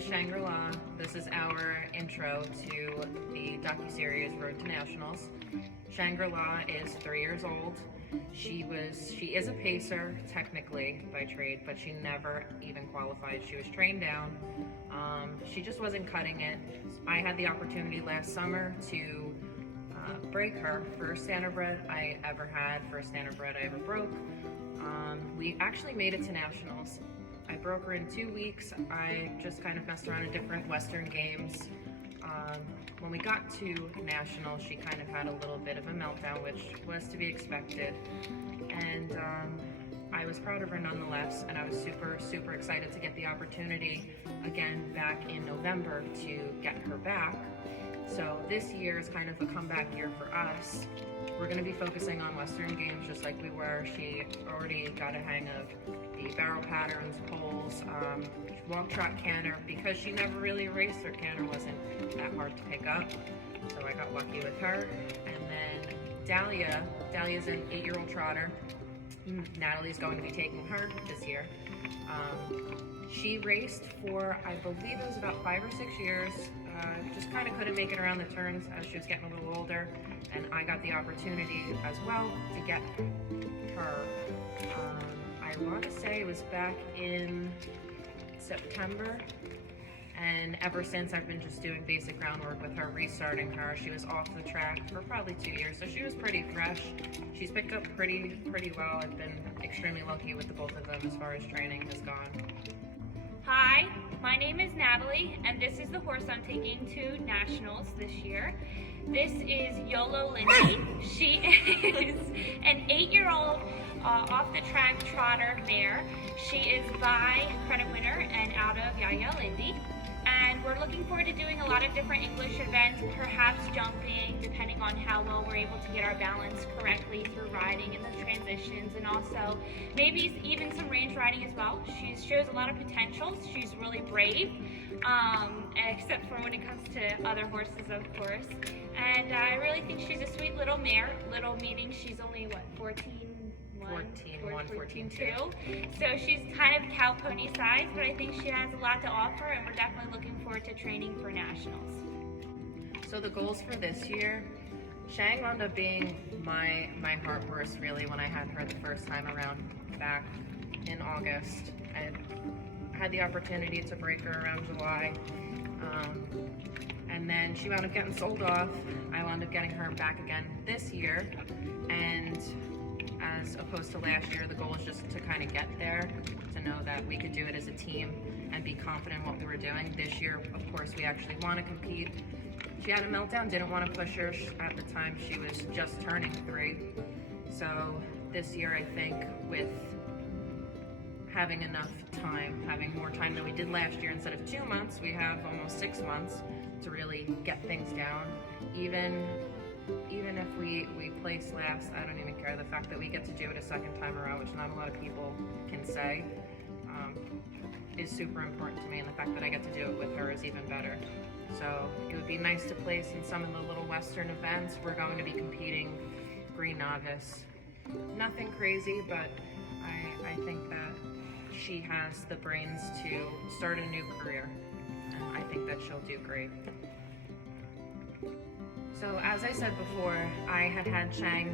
is Shangri-La. This is our intro to the docuseries Road to Nationals. Shangri-La is 3 years old. She is a pacer, technically, by trade, but she never even qualified. She was trained down. She just wasn't cutting it. I had the opportunity last summer to break her. First standardbred I ever had, first standardbred I ever broke. We actually made it to Nationals. I broke her in 2 weeks. I just kind of messed around in different Western games. When we got to Nationals, she kind of had a little bit of a meltdown, which was to be expected. And I was proud of her nonetheless, and I was super, super excited to get the opportunity again back in November to get her back. So this year is kind of a comeback year for us. We're going to be focusing on Western games just like we were. She already got a hang of the barrel patterns, poles, walk, trot, canter. Because she never really raced, her canter wasn't that hard to pick up. So I got lucky with her. And then Dahlia's an 8-year-old trotter. Natalie's going to be taking her this year. She raced for, I believe it was about 5 or 6 years. Just kind of couldn't make it around the turns as she was getting a little older, and I got the opportunity as well to get her. I want to say it was back in September, and ever since I've been just doing basic groundwork with her, restarting her. She was off the track for probably 2 years, so she was pretty fresh. She's picked up pretty well. I've been extremely lucky with the both of them as far as training has gone. Hi, my name is Natalie, and this is the horse I'm taking to Nationals this year. This is Yolo Lindy. She is an 8-year-old off-the-track trotter mare. She is by credit winner and out of Yolo Lindy. And we're looking forward to doing a lot of different English events, perhaps jumping, depending on how well we're able to get our balance correctly through riding and the transitions, and also maybe even some range riding as well. She shows a lot of potential. She's really brave, except for when it comes to other horses, of course. And I really think she's a sweet little mare. Little meaning she's only, what, 14? 14, 2. So she's kind of cow pony size, but I think she has a lot to offer, and we're definitely looking forward to training for Nationals. So the goals for this year, Shang wound up being my heart horse really when I had her the first time around back in August. I had the opportunity to break her around July. And then she wound up getting sold off. I wound up getting her back again this year, and as opposed to last year, the goal is just to kind of get there, to know that we could do it as a team and be confident in what we were doing. This year, of course, we actually want to compete. She had a meltdown, didn't want to push her. At the time, she was just turning 3. So this year, I think with having enough time, having more time than we did last year, instead of 2 months, we have almost 6 months to really get things down. Even if we place last, I don't even care. The fact that we get to do it a second time around, which not a lot of people can say, is super important to me, and the fact that I get to do it with her is even better. So it would be nice to place in some of the little Western events. We're going to be competing Green Novice. Nothing crazy, but I think that she has the brains to start a new career, and I think that she'll do great. So as I said before, I had Shang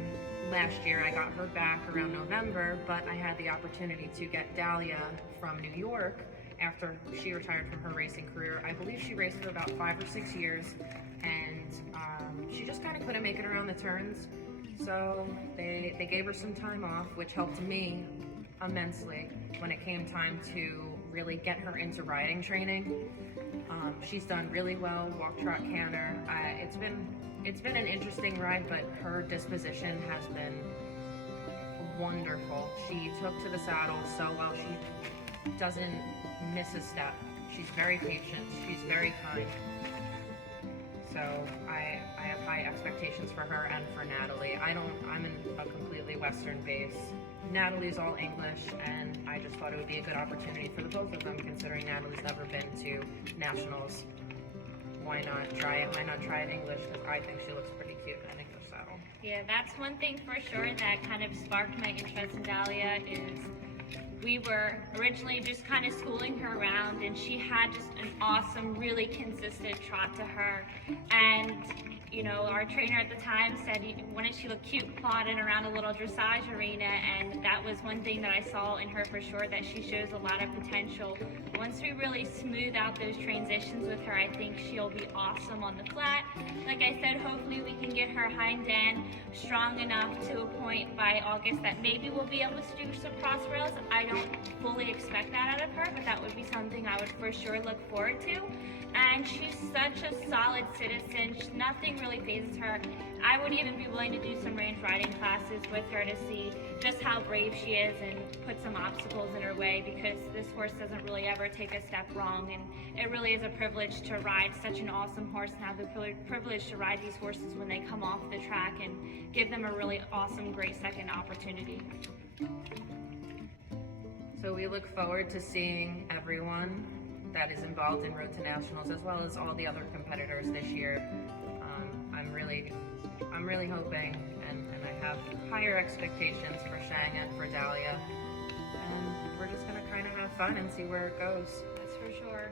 last year. I got her back around November, but I had the opportunity to get Dahlia from New York after she retired from her racing career. I believe she raced for about 5 or 6 years, and she just kind of couldn't make it around the turns. So they gave her some time off, which helped me immensely when it came time to really get her into riding training. She's done really well, walk, trot, canter. It's been an interesting ride, but her disposition has been wonderful. She took to the saddle so well. She doesn't miss a step. She's very patient. She's very kind. So I have high expectations for her and for Natalie. I'm in a completely Western base. Natalie's all English, and I just thought it would be a good opportunity for the both of them, considering Natalie's never been to Nationals. Why not try it? Why not try it English? Because I think she looks pretty cute in an English saddle. Yeah, that's one thing for sure that kind of sparked my interest in Dahlia is We were originally just kind of schooling her around, and she had just an awesome, really consistent trot to her. And you know, our trainer at the time said, wouldn't she look cute plodding around a little dressage arena? And that was one thing that I saw in her for sure, that she shows a lot of potential. Once we really smooth out those transitions with her, I think she'll be awesome on the flat. Like I said, hopefully we can get her hind end strong enough to a point by August that maybe we'll be able to do some cross rails. I don't fully expect that out of her, but that would be something I would for sure look forward to. And she's such a solid citizen. Nothing really phases her. I would even be willing to do some range riding classes with her to see just how brave she is and put some obstacles in her way, because this horse doesn't really ever take a step wrong, and it really is a privilege to ride such an awesome horse and have the privilege to ride these horses when they come off the track and give them a really awesome, great second opportunity. So we look forward to seeing everyone that is involved in Road to Nationals, as well as all the other competitors this year. I'm really hoping, and I have higher expectations for Shang and for Dahlia. And we're just gonna kind of have fun and see where it goes. That's for sure.